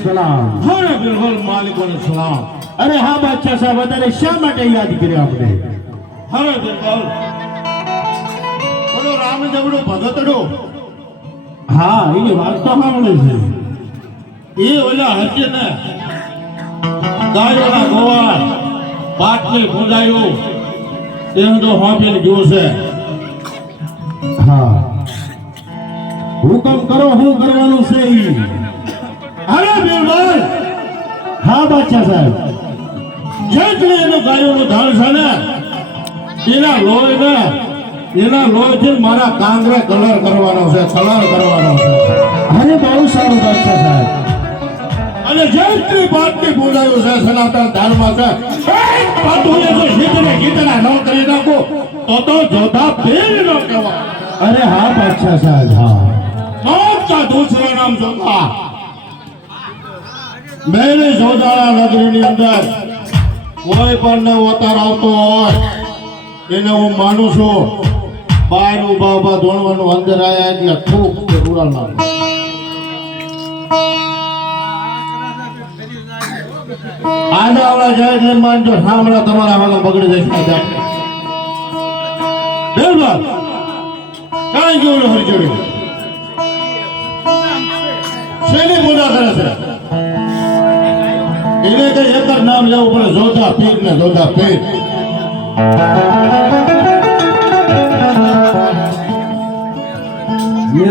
સલામ. અરે બિલકુલ માલિકોને સલામ. અરે હા બાદશાહ સાહેબ, અત્યારે શા માટે યાદ કર્યો આપણે? અરે બિલકુલ બોલો રામ જબડો ભગતડો. હા, એની વાત તો સાંભળે છે. એ ઓલા હશે ને ગાયોના ગોવાળ પાટલી ભૂંજાયું એમ તો હોપીને ગયો છે. હા, હુકમ કરો, શું કરવાનું છે ઈ? અરે બિલકુલ હા બાદશાહ સાહેબ. જેટલી એનું ગાયોનું ધાન છે ને એના લોહીથી મારા કાંગરે કલર કરવાનો છે, કલર કરવાનો છે. અરે બહુ સારું બાદશાહ સાહેબ. અને જેટલી પાટલી બોલાયું છે સનાતન ધર્મ છે એક પાટોએ જો ગીતના ન કરી નાખો તો જોધા ભેલ ન કહેવાય. અરે હા બાદશાહ સાહેબ. હા, મોટા દૂસરા નામ જોધા. મેરી જોધાણા નગરીની અંદર કોઈ પણ ને અવતાર આવતો હોય એને હું માનું છું. બહાર ઉભા ઉભા ધોણવાનું અંદર આયા એટલે ખૂબ રૂડાલ નામ. આડાવાળા જાય એટલે માનજો સાંભળા તમારા વાળા બગડી જશે. બિલકુલ કાંઈ જેવું હરજડ્યું શેની પૂજા કરે છે એને કઈ એક જ નામ લેવું પડે, જોધા પીર ને જોધા પીર. ये